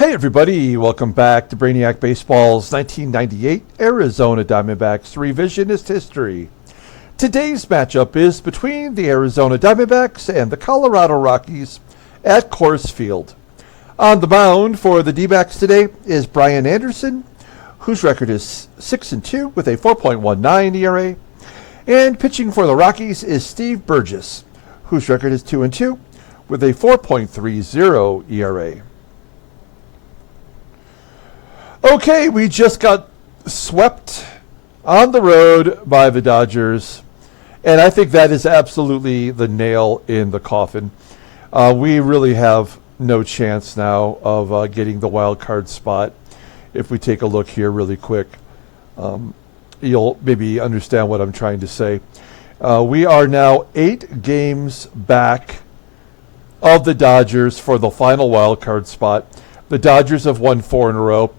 Hey everybody, welcome back to Brainiac Baseball's 1998 Arizona Diamondbacks Revisionist History. Today's matchup is between the Arizona Diamondbacks and the Colorado Rockies at Coors Field. On the mound for the D-backs today is Brian Anderson, whose record is 6-2 with a 4.19 ERA. And pitching for the Rockies is Steve Bourgeois, whose record is 2-2 with a 4.30 ERA. Okay, we just got swept on the road by the Dodgers, and I think that is absolutely the nail in the coffin. We really have no chance now of getting the wild card spot. If we take a look here really quick, you'll maybe understand what I'm trying to say. We are now 8 games back of the Dodgers for the final wild card spot. The Dodgers have won 4 in a row.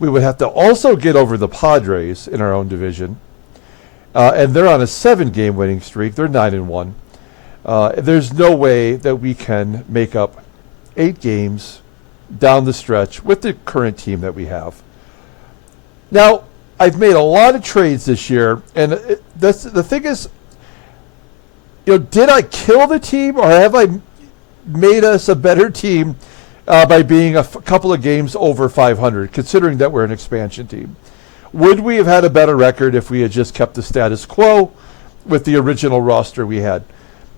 We would have to also get over the Padres in our own division. And they're on a 7-game winning streak. They're 9-1. There's no way that we can make up 8 games down the stretch with the current team that we have. Now, I've made a lot of trades this year, and the thing is, did I kill the team, or have I made us a better team by being a couple of games over 500, considering that we're an expansion team? Would we have had a better record if we had just kept the status quo with the original roster we had?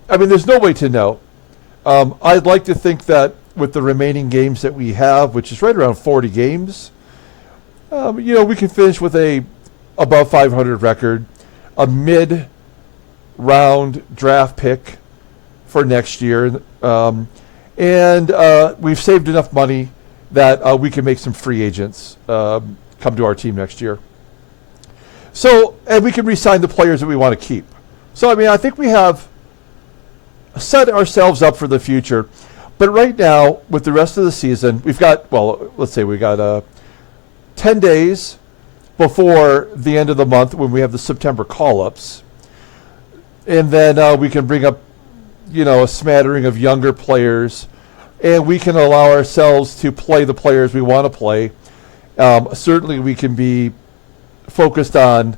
I mean, there's no way to know. I'd like to think that with the remaining games that we have, which is right around 40 games, we can finish with a above 500 record, a mid-round draft pick for next year. And we've saved enough money that we can make some free agents come to our team next year. So, and we can re-sign the players that we want to keep. So, I mean, I think we have set ourselves up for the future. But right now, with the rest of the season, we've got, let's say we got 10 days before the end of the month when we have the September call-ups. And then we can bring up, a smattering of younger players, and we can allow ourselves to play the players we want to play. Certainly we can be focused on,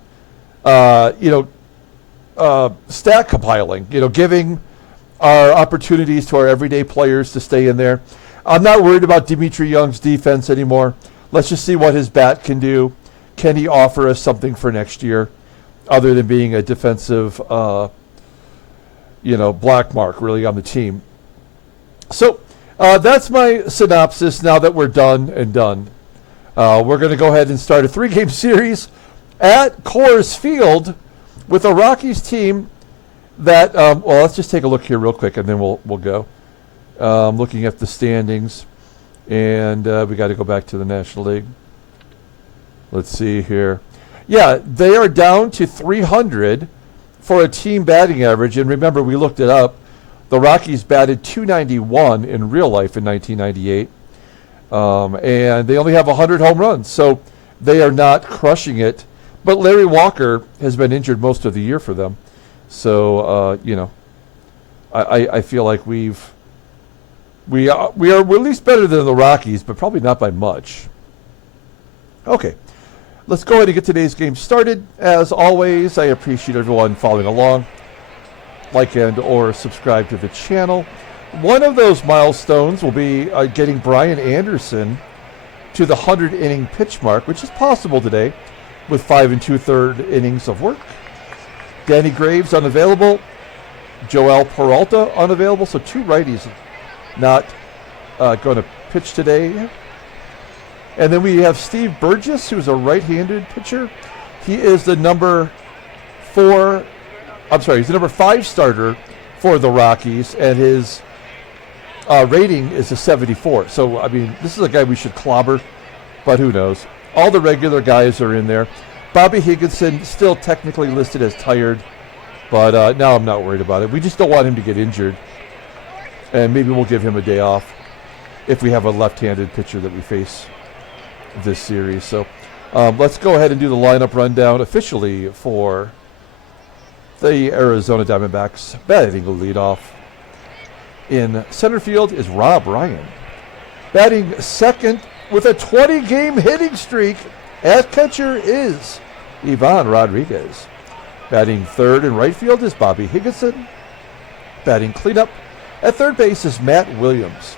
stat compiling, giving our opportunities to our everyday players to stay in there. I'm not worried about Dmitri Young's defense anymore. Let's just see what his bat can do. Can he offer us something for next year other than being a defensive black mark really on the team? So that's my synopsis now that we're done. We're going to go ahead and start a 3-game series at Coors Field with a Rockies team that, let's just take a look here real quick and then we'll go. Looking at the standings, and we got to go back to the National League. Let's see here. Yeah, they are down to 300 for a team batting average, and remember, we looked it up. The Rockies batted 291 in real life in 1998, and they only have 100 home runs, so they are not crushing it. But Larry Walker has been injured most of the year for them, so I feel like we are at least better than the Rockies, but probably not by much. Okay. Let's go ahead and get today's game started. As always, I appreciate everyone following along. Like and or subscribe to the channel. One of those milestones will be getting Brian Anderson to the 100-inning pitch mark, which is possible today with 5 2/3 innings of work. Danny Graves unavailable. Joel Peralta unavailable. So 2 righties not going to pitch today. And then we have Steve Bourgeois, who's a right-handed pitcher. He is the number 5 starter for the Rockies, and his rating is a 74. So, I mean, this is a guy we should clobber, but who knows. All the regular guys are in there. Bobby Higginson still technically listed as tired, but now I'm not worried about it. We just don't want him to get injured, and maybe we'll give him a day off if we have a left-handed pitcher that we face this series. So let's go ahead and do the lineup rundown officially for the Arizona Diamondbacks. Batting leadoff in center field is Rob Ryan. Batting second with a 20-game hitting streak at catcher is Ivan Rodriguez. Batting third in right field is Bobby Higginson. Batting cleanup at third base is Matt Williams.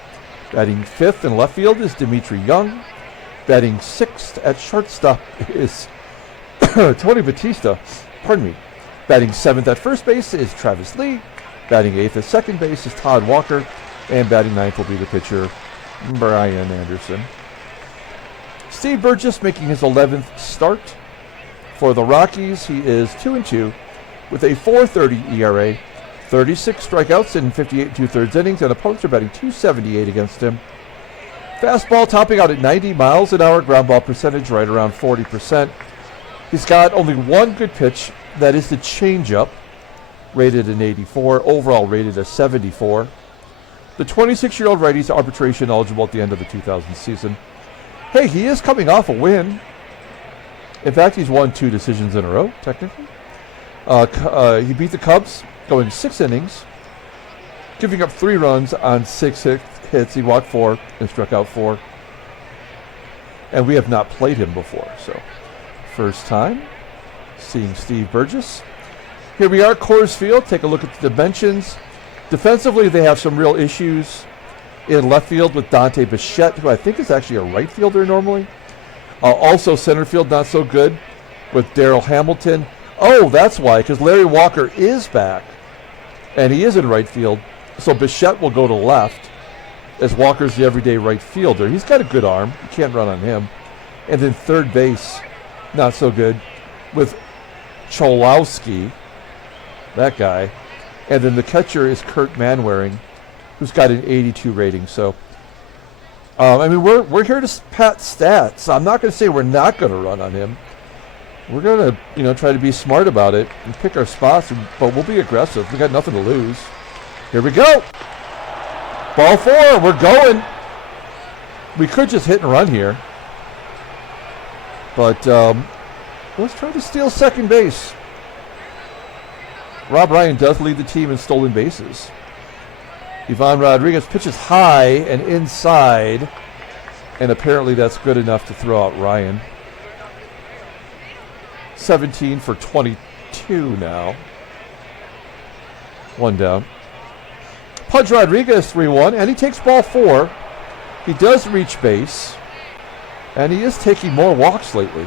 Batting fifth in left field is Dmitri Young. Batting sixth at shortstop is Tony Batista. Pardon me. Batting seventh at first base is Travis Lee. Batting eighth at second base is Todd Walker. And batting ninth will be the pitcher, Brian Anderson. Steve Burgess making his 11th start. For the Rockies, he is 2-2 with a .430 ERA, 36 strikeouts in 58 2/3 innings, and opponents are batting .278 against him. Fastball topping out at 90 miles an hour, ground ball percentage right around 40%. He's got only one good pitch, that is the changeup, rated an 84, overall rated a 74. The 26-year-old righty is arbitration eligible at the end of the 2000 season. Hey, he is coming off a win. In fact, he's won 2 decisions in a row, technically. He beat the Cubs, going 6 innings, giving up 3 runs on 6 hits. He walked 4 and struck out 4. And we have not played him before, so first time seeing Steve Burgess. Here we are, Coors Field. Take a look at the dimensions. Defensively, they have some real issues in left field with Dante Bichette, who I think is actually a right fielder normally. Also, center field not so good with Darryl Hamilton. Oh, that's why, because Larry Walker is back, and he is in right field. So Bichette will go to left, as Walker's the everyday right fielder. He's got a good arm. You can't run on him. And then third base, not so good, with CHOLOWSKY, that guy. And then the catcher is Kirt Manwaring, who's got an 82 rating. So, we're here to pat stats. I'm not going to say we're not going to run on him. We're going to, try to be smart about it and pick our spots, but we'll be aggressive. We got nothing to lose. Here we go. Ball 4. We're going. We could just hit and run here, but let's try to steal second base. Rob Ryan does lead the team in stolen bases. Ivan Rodriguez pitches high and inside, and apparently that's good enough to throw out Ryan. 17 for 22 now. 1 down. Pudge Rodriguez 3-1, and he takes ball 4. He does reach base, and he is taking more walks lately.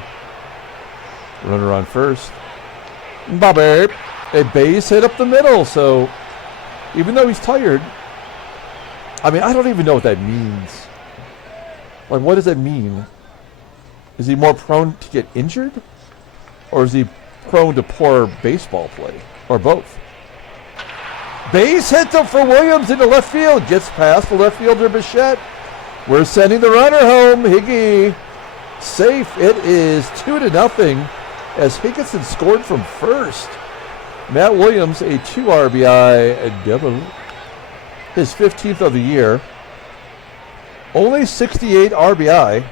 Runner on first. Bobby. A base hit up the middle, so even though he's tired, I don't even know what that means. Like, what does that mean? Is he more prone to get injured? Or is he prone to poor baseball play? Or both? Base hit for Williams into left field. Gets past the left fielder, Bichette. We're sending the runner home. Higgy safe. It is 2-0 as Higginson scored from first. Matt Williams, a 2 RBI double. His 15th of the year. Only 68 RBI.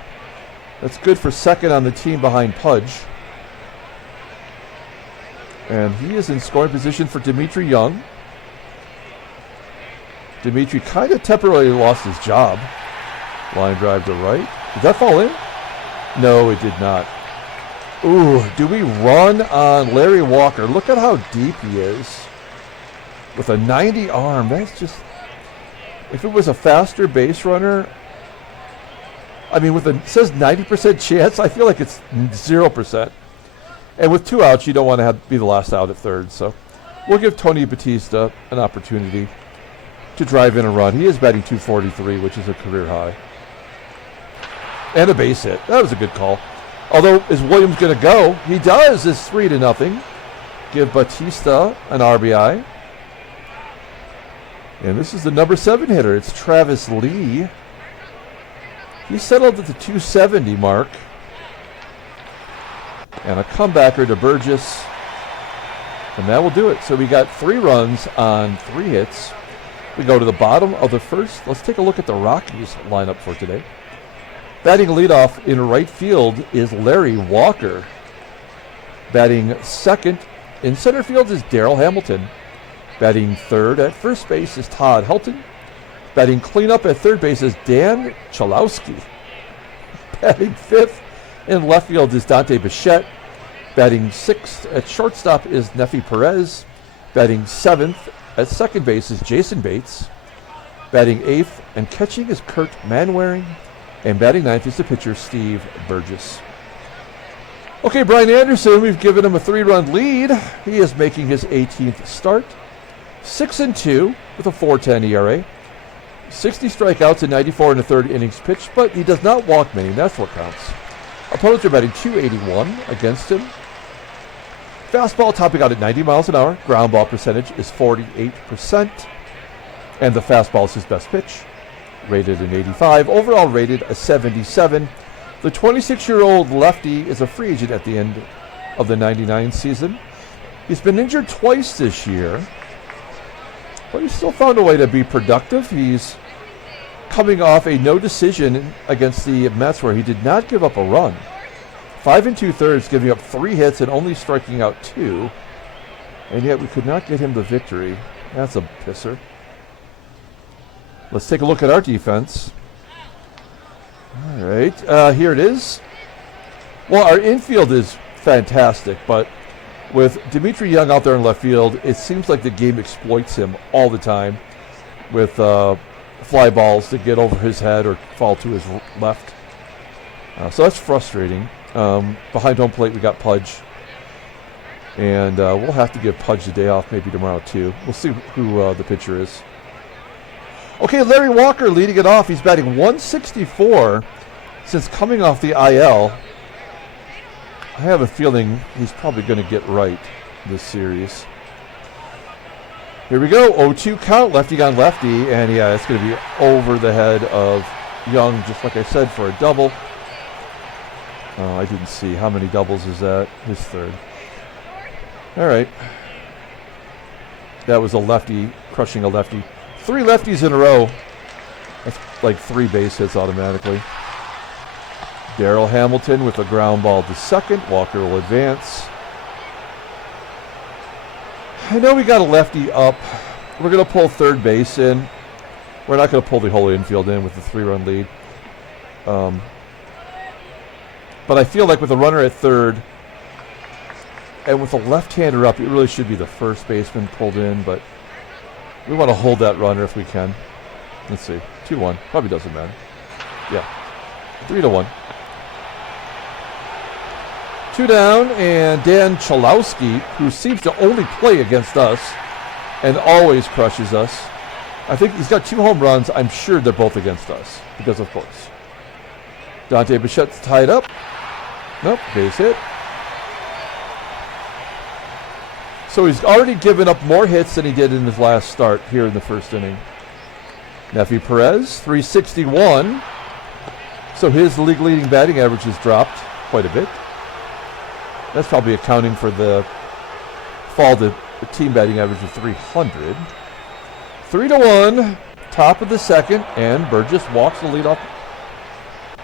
That's good for second on the team behind Pudge. And he is in scoring position for Dmitri Young. Dmitri kind of temporarily lost his job. Line drive to right. Did that fall in? No, it did not. Ooh, do we run on Larry Walker? Look at how deep he is. With a 90 arm, that's just... If it was a faster base runner... it says 90% chance. I feel like it's 0%. And with 2 outs, you don't want to be the last out at third. So we'll give Tony Batista an opportunity to drive in a run. He is batting .243, which is a career high. And a base hit. That was a good call. Although, is Williams going to go? He does. It's 3-0. Give Batista an RBI. And this is the number 7 hitter. It's Travis Lee. He settled at the .270 mark. And a comebacker to Burgess. And that will do it. So we got 3 runs on 3 hits. We go to the bottom of the first. Let's take a look at the Rockies lineup for today. Batting leadoff in right field is Larry Walker. Batting second in center field is Darryl Hamilton. Batting third at first base is Todd HELTON. Batting cleanup at third base is Dan CHOLOWSKY. Batting fifth in left field is Dante Bichette. Batting sixth at shortstop is Neifi PEREZ. Batting seventh at second base is Jason Bates. Batting eighth and catching is Kirt MANWARING. And batting ninth is the pitcher, Steve Bourgeois. Okay, Brian Anderson, we've given him a 3-run lead. He is making his 18th start. 6-2 with a 4.10 ERA. 60 strikeouts and 94 in the third innings pitched, but he does not walk many, and that's what counts. Opponents are batting .281 against him. Fastball topping out at 90 miles an hour. Ground ball percentage is 48%. And the fastball is his best pitch, rated an 85. Overall rated a 77. The 26-year-old lefty is a free agent at the end of the 99 season. He's been injured twice this year, but he's still found a way to be productive. He's coming off a no decision against the Mets where he did not give up a run. 5 2/3, giving up 3 hits and only striking out 2. And yet we could not get him the victory. That's a pisser. Let's take a look at our defense. All right, here it is. Well, our infield is fantastic, but with Dmitri Young out there in left field, it seems like the game exploits him all the time with fly balls that get over his head or fall to his left. So that's frustrating. Behind home plate, we got Pudge. And we'll have to give Pudge the day off maybe tomorrow, too. We'll see who the pitcher is. Okay, Larry Walker leading it off. He's batting .164 since coming off the IL. I have a feeling he's probably going to get right this series. Here we go. 0-2 count, lefty on lefty. And yeah, it's going to be over the head of Young, just like I said, for a double. Oh, I didn't see. How many doubles is that? His third. All right. That was a lefty crushing a lefty. 3 lefties in a row. That's like 3 base hits automatically. Darryl Hamilton with a ground ball to second. Walker will advance. I know we got a lefty up. We're going to pull third base in. We're not going to pull the whole infield in with the 3-run lead. But I feel like with a runner at third and with a left-hander up, it really should be the first baseman pulled in, but we want to hold that runner if we can. Let's see. 2-1. Probably doesn't matter. Yeah. 3-1. 2 down, and Dan CHOLOWSKY, who seems to only play against us and always crushes us. I think he's got 2 home runs. I'm sure they're both against us, because of course. Dante Bichette's tied up. Nope, base hit. So he's already given up more hits than he did in his last start here in the first inning. Neifi PEREZ, 361. So his league-leading batting average has dropped quite a bit. That's probably accounting for the fall to the team batting average of 300. 3-1, top of the second, and Burgess walks the leadoff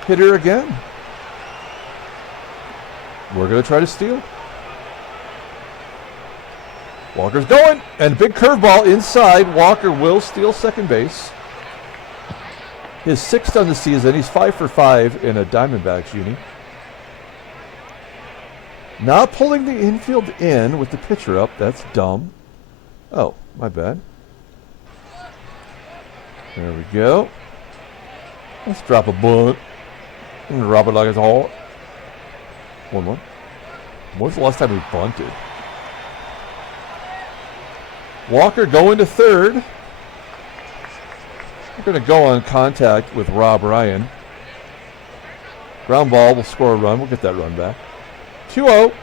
hitter again. We're going to try to steal. Walker's going, and big curveball inside. Walker will steal second base. His 6th on the season. He's 5 for 5 in a Diamondbacks uni. Not pulling the infield in with the pitcher up. That's dumb. Oh, my bad. There we go. Let's drop a bunt and drop it like it's all. 1-1. When was the last time we bunted? Walker going to third. We're going to go on contact with Rob Ryan. Ground ball will score a run. We'll get that run back. 2-0.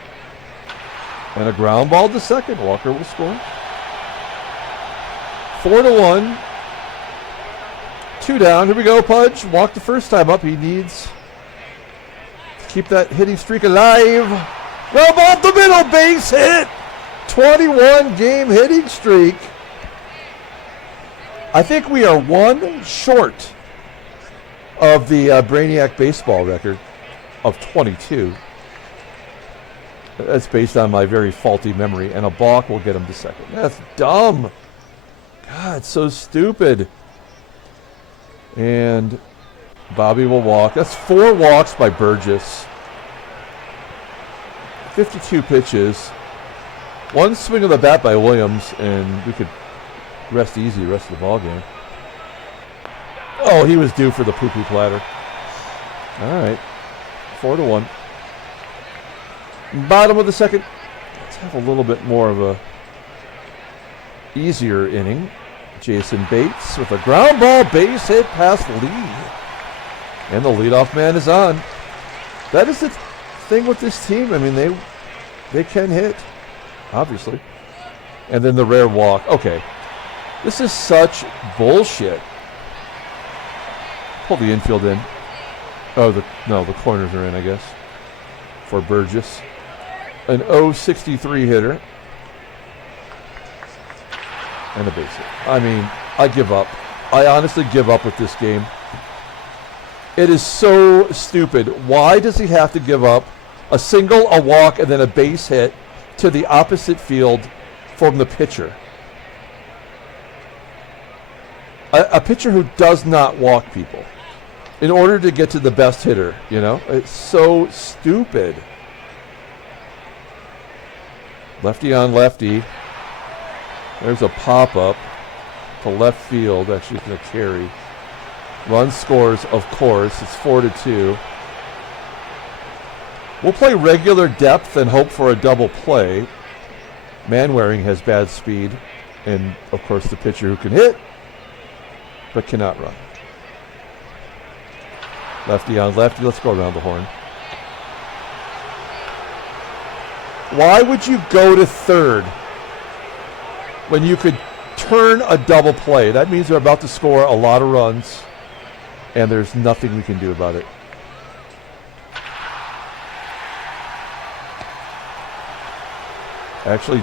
And a ground ball to second. Walker will score. 4-1. 2 down. Here we go, Pudge. Walked the first time up. He needs to keep that hitting streak alive. Ground ball up the middle. Base hit. 21-game hitting streak. I think we are 1 short of the Brainiac baseball record of 22. That's based on my very faulty memory, and a balk will get him to second. That's dumb. God, so stupid. And Bobby will walk. That's 4 walks by Burgess. 52 pitches. 1 swing of the bat by Williams, and we could rest easy the rest of the ball game. Oh, he was due for the poo-poo platter. All right, 4-1. Bottom of the second. Let's have a little bit more of a easier inning. Jason Bates with a ground ball base hit past Lee. And the leadoff man is on. That is the thing with this team. I mean, they can hit, obviously. And then the rare walk. Okay. This is such bullshit. Pull the infield in. Oh, the corners are in, I guess, for Burgess. An 0.63 hitter. And a base hit. I mean, I give up. I honestly give up with this game. It is so stupid. Why does he have to give up a single, a walk, and then a base hit to the opposite field from the pitcher? A pitcher who does not walk people in order to get to the best hitter, you know? It's so stupid. Lefty on lefty. There's a pop-up to left field. Actually, it's going to carry. Run scores, of course. It's 4-2. We'll play regular depth and hope for a double play. Manwaring has bad speed. And, of course, the pitcher who can hit, but cannot run. Lefty on lefty. Let's go around the horn. Why would you go to third when you could turn a double play? That means they're about to score a lot of runs, and there's nothing we can do about it. Actually,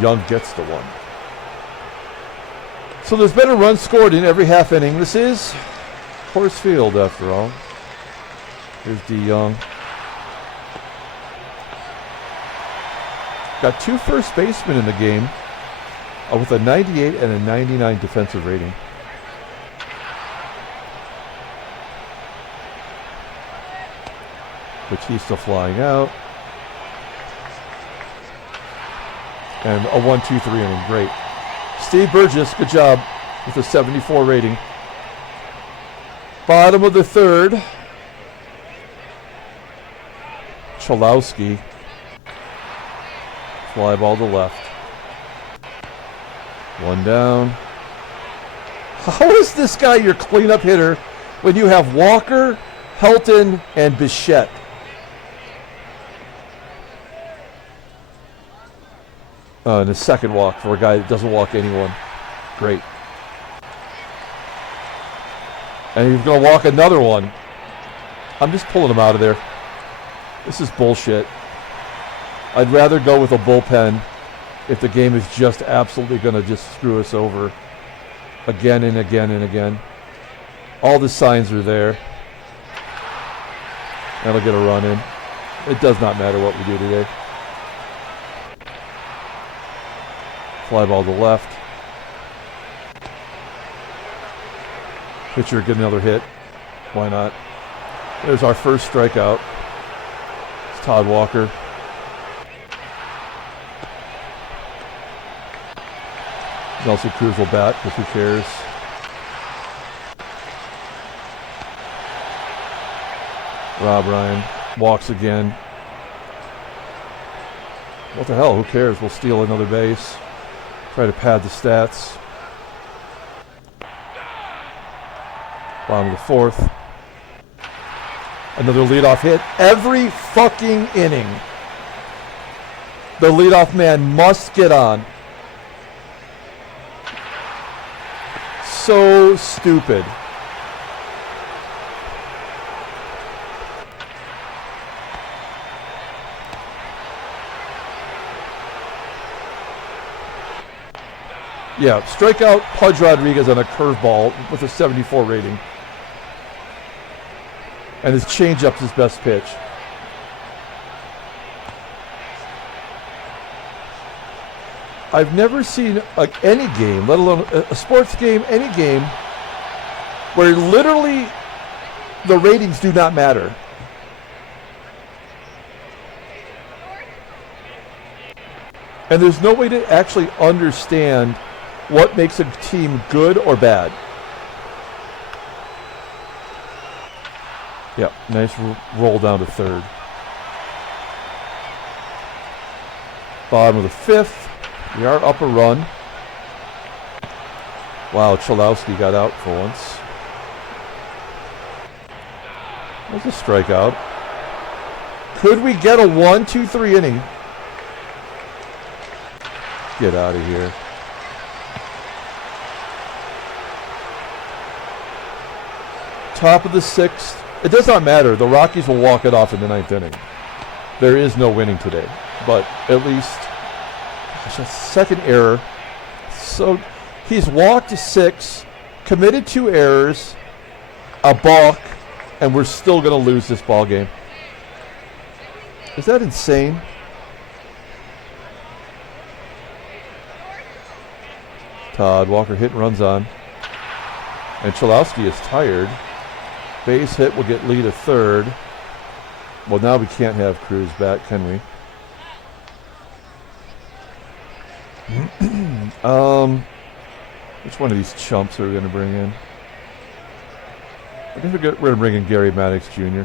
Young gets the one. So there's been a run scored in every half inning. This is Coors Field, after all. Here's DeYoung. Got 2 first basemen in the game with a 98 and a 99 defensive rating. Batista flying out. And a 1-2-3 inning. Great. Steve Burgess, good job with a 74 rating. Bottom of the third. CHOLOWSKY. Fly ball to left. 1 down. How is this guy your cleanup hitter when you have Walker, HELTON, and BICHETTE? And a second walk for a guy that doesn't walk anyone. Great. And he's going to walk another one. I'm just pulling him out of there. This is bullshit. I'd rather go with a bullpen if the game is just absolutely going to just screw us over again and again and again. All the signs are there. That'll get a run in. It does not matter what we do today. Fly ball to left. Pitcher get another hit. Why not? There's our first strikeout. It's Todd Walker. Also Coors will bat, because who cares? Rob Ryan walks again. What the hell? Who cares? We'll steal another base. Try to pad the stats. Bottom of the fourth. Another leadoff hit. Every fucking inning, the leadoff man must get on. So stupid. Yeah, strike out Pudge Rodriguez on a curveball with a 74 rating. And his changeup's his best pitch. I've never seen any game, let alone a sports game, any game, where literally the ratings do not matter. And there's no way to actually understand what makes a team good or bad. Yep, nice roll down to third. Bottom of the fifth. We are up a run. Wow, CHOLOWSKY got out for once. That's a strikeout. Could we get a 1-2-3 inning? Get out of here. Top of the sixth. It does not matter. The Rockies will walk it off in the ninth inning. There is no winning today. But at least, gosh, a second error. So he's walked 6, committed 2 errors, a balk, and we're still going to lose this ball game. Is that insane? Todd, Walker hit and runs on. And CHOLOWSKY is tired. Base hit will get lead at third. Well, now we can't have Cruz back, can we? Which one of these chumps are we going to bring in? I think we're going to bring in Gary Maddox Jr.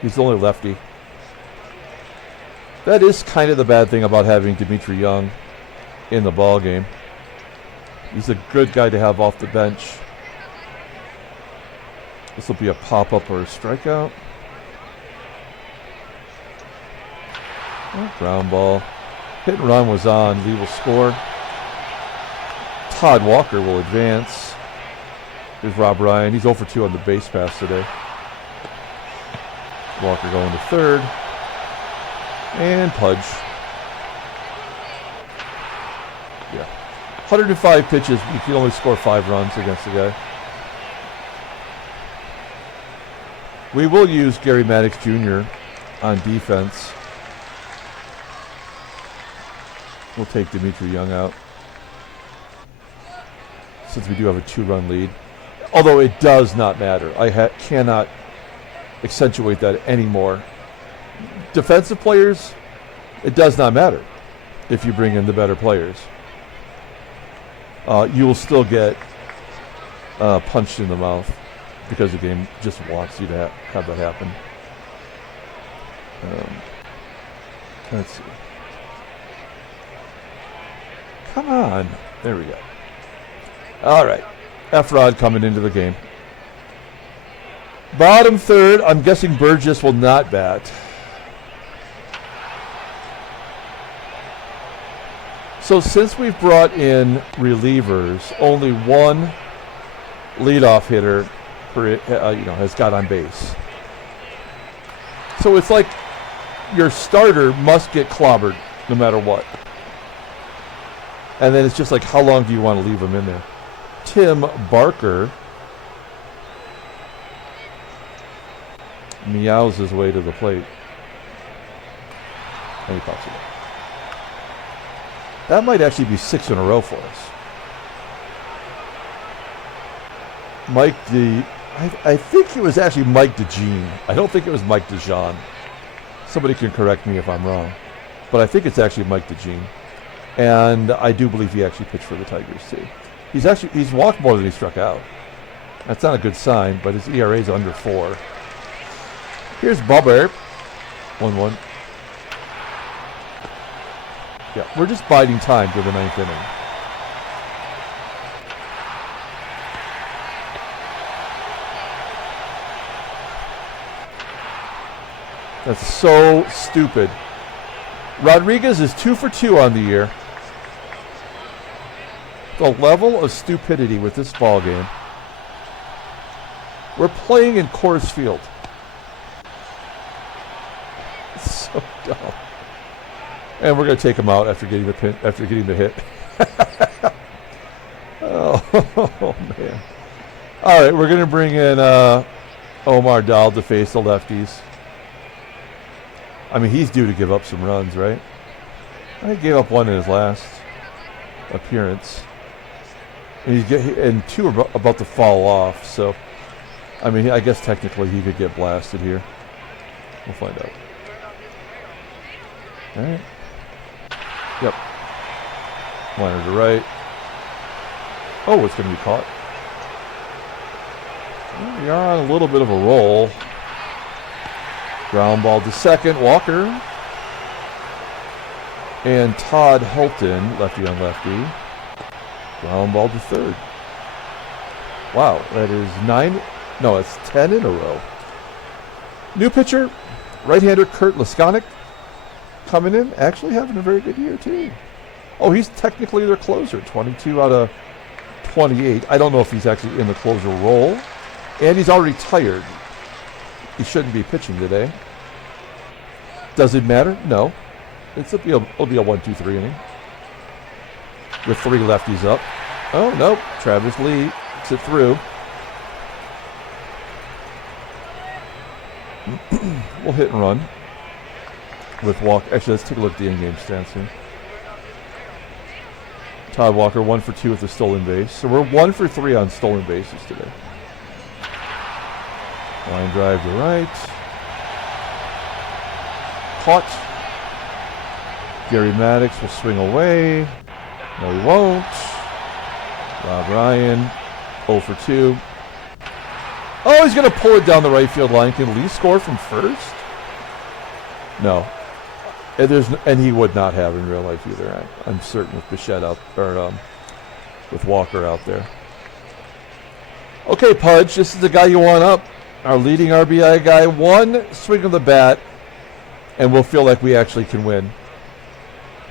He's the only lefty. That is kind of the bad thing about having Dmitri Young in the ball game. He's a good guy to have off the bench. This will be a pop-up or a strikeout. Oh, ground ball. Hit and run was on. Lee will score. Todd Walker will advance. Here's Rob Ryan. He's 0 for 2 on the base pass today. Walker going to third. And Pudge. Yeah. 105 pitches. You can only score 5 runs against the guy. We will use Gary Maddox Jr. on defense. We'll take Dmitri Young out, since we do have a 2-run lead. Although it does not matter. I cannot accentuate that anymore. Defensive players, it does not matter if you bring in the better players. You will still get punched in the mouth because the game just wants you to have that happen. Let's see. Come on. There we go. All right. F-Rod coming into the game. Bottom third. I'm guessing Burgess will not bat. So since we've brought in relievers, only one leadoff hitter has got on base. So it's like your starter must get clobbered no matter what. And then it's just like, how long do you want to leave him in there? Tim Barker meows his way to the plate. And he pops it up. That might actually be 6 in a row for us. I think it was actually Mike DeJean. I don't think it was Mike DeJean. Somebody can correct me if I'm wrong. But I think it's actually Mike DeJean. And I do believe he actually pitched for the Tigers too. He's walked more than he struck out. That's not a good sign, but his ERA is under 4. Here's Bubber. 1-1. Yeah, we're just biding time to the 9th inning. That's so stupid. Rodriguez is 2 for 2 on the year. The level of stupidity with this ball game. We're playing in Coors Field. It's so dumb. And we're going to take him out after getting the hit. Oh man! All right, we're going to bring in Omar Dahl to face the lefties. I mean, he's due to give up some runs, right? I think he gave up 1 in his last appearance. And 2 are about to fall off, so I mean, I guess technically he could get blasted here. We'll find out. All right. Yep. Liner to right. Oh, it's going to be caught. Well, we are on a little bit of a roll. Ground ball to second. Walker. And Todd HELTON, lefty on lefty. Ground ball to third. Wow, that is 9. No, it's 10 in a row. New pitcher, right-hander Kirt coming in, actually having a very good year too. Oh, he's technically their closer, 22 out of 28. I don't know if he's actually in the closer role. And he's already tired. He shouldn't be pitching today. Does it matter? No. It'll be a 1-2-3 inning. With 3 lefties up. Oh, nope. Travis Lee gets it through. We'll hit and run with Walker. Actually, let's take a look at the in-game stats here. Todd Walker 1 for 2 with the stolen base. So we're 1 for 3 on stolen bases today. Line drive to right. Caught. Gary Maddox will swing away. No, he won't. Rob Ryan 0 for 2. Oh, he's going to pull it down the right field line. Can Lee score from first? No. And he would not have in real life either. I'm certain with Bichette out, or with Walker out there. Okay, Pudge, this is the guy you want up. Our leading RBI guy. 1 swing of the bat, and we'll feel like we actually can win.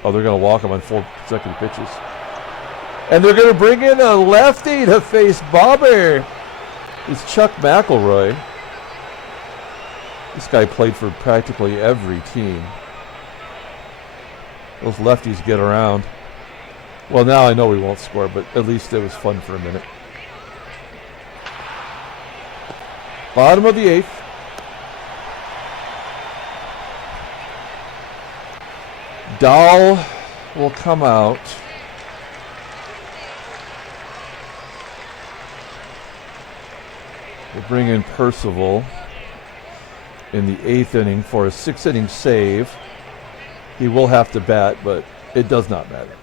Oh, they're going to walk him on 4 consecutive pitches. And they're going to bring in a lefty to face Bobber. It's Chuck McElroy. This guy played for practically every team. Those lefties get around. Well, now I know we won't score, but at least it was fun for a minute. Bottom of the 8th. Dahl will come out. We'll bring in Percival in the 8th inning for a 6-inning save. He will have to bat, but it does not matter.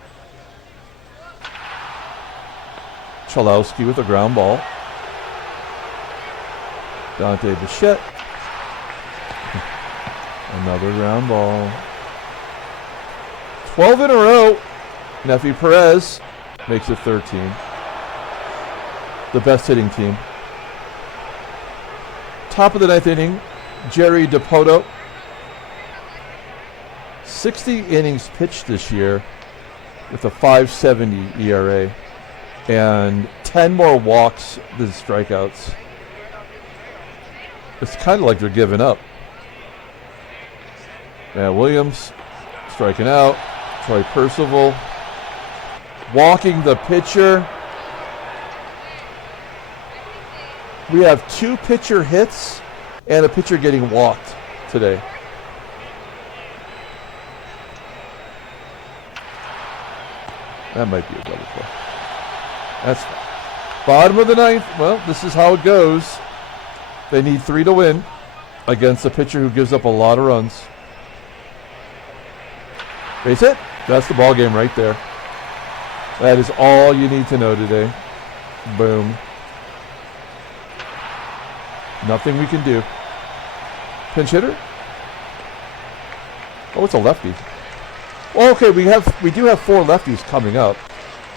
CHOLOWSKY with a ground ball. Dante Bichette. Another ground ball. 12 in a row. Neifi PEREZ makes it 13. The best hitting team. Top of the 9th inning, Jerry DiPoto. 60 innings pitched this year with a 5.70 ERA and 10 more walks than strikeouts. It's kind of like they're giving up. Matt Williams striking out. Troy Percival walking the pitcher. We have 2 pitcher hits and a pitcher getting walked today. That might be a double play. That's fine. Bottom of the 9th. Well, this is how it goes. They need 3 to win against a pitcher who gives up a lot of runs. Base hit. That's the ball game right there. That is all you need to know today. Boom. Nothing we can do. Pinch hitter. Oh, it's a lefty. Well, okay, we do have 4 lefties coming up,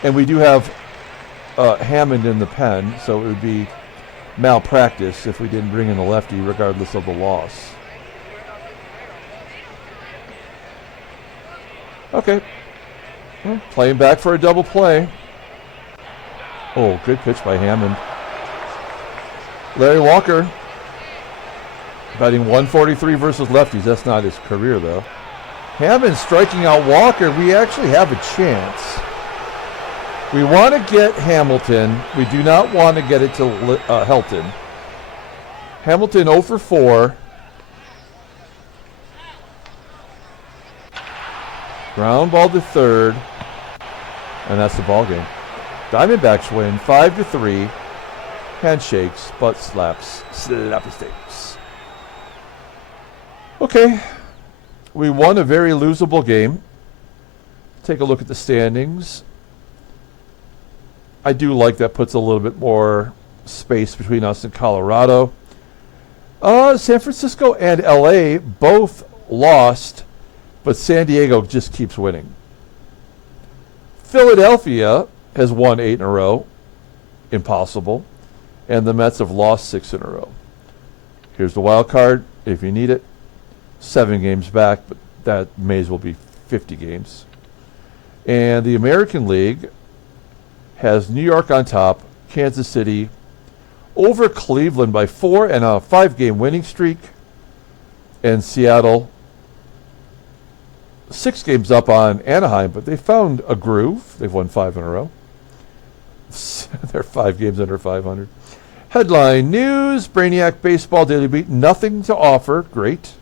and we do have Hammond in the pen, so it would be malpractice if we didn't bring in a lefty, regardless of the loss. Okay. Well, playing back for a double play. Oh, good pitch by Hammond. Larry Walker batting 143 versus lefties. That's not his career, though. Hammond striking out Walker. We actually have a chance. We want to get Hamilton. We do not want to get it to HELTON. Hamilton 0 for 4. Ground ball to third. And that's the ball game. Diamondbacks win 5-3. handshakes, but slappy stakes. Okay, we won a very losable game. Take a look at the standings. I do like that puts a little bit more space between us and Colorado. San Francisco and LA both lost, but San Diego just keeps winning. Philadelphia has won 8 in a row. Impossible. And the Mets have lost 6 in a row. Here's the wild card if you need it. 7 games back, but that may as well be 50 games. And the American League has New York on top, Kansas City over Cleveland by 4 and a 5-game winning streak, and Seattle 6 games up on Anaheim, but they found a groove. They've won 5 in a row. They're 5 games under 500. Headline news, Brainiac Baseball Daily Beat, nothing to offer. Great.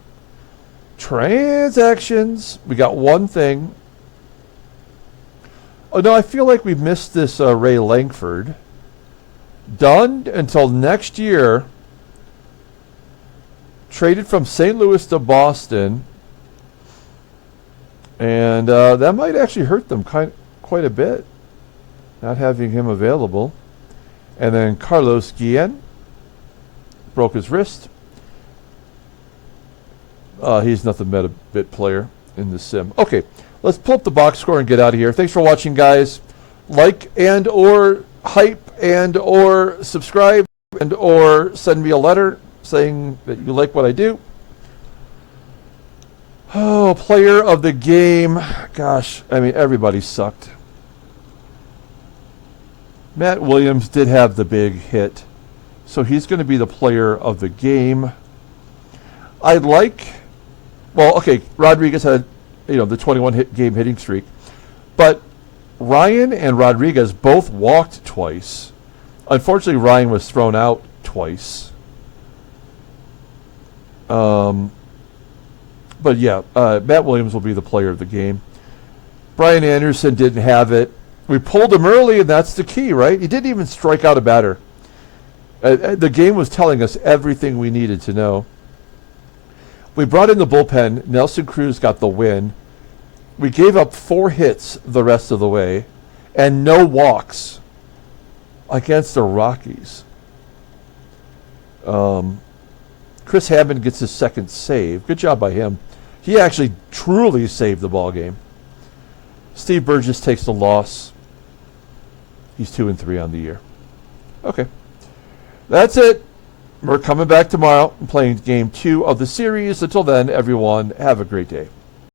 Transactions, we got one thing. Oh, no, I feel like we missed this Ray Langford. Done until next year. Traded from St. Louis to Boston. And that might actually hurt them quite a bit, not having him available. And then CHOLOWSKY broke his wrist. He's nothing but a bit player in the sim. Okay, let's pull up the box score and get out of here. Thanks for watching, guys. Like and or hype and or subscribe and or send me a letter saying that you like what I do. Oh, player of the game. Gosh, I mean, everybody sucked. Matt Williams did have the big hit, so he's going to be the player of the game. I like, well, okay, Rodriguez had, the 21-game hitting streak, but Ryan and Rodriguez both walked twice. Unfortunately, Ryan was thrown out twice. But yeah, Matt Williams will be the player of the game. Brian Anderson didn't have it. We pulled him early, and that's the key, right? He didn't even strike out a batter. The game was telling us everything we needed to know. We brought in the bullpen. Nelson Cruz got the win. We gave up 4 hits the rest of the way and no walks against the Rockies. Chris Hammond gets his second save. Good job by him. He actually truly saved the ball game. Steve Burgess takes the loss. He's 2-3 on the year. Okay. That's it. We're coming back tomorrow and playing game 2 of the series. Until then, everyone, have a great day.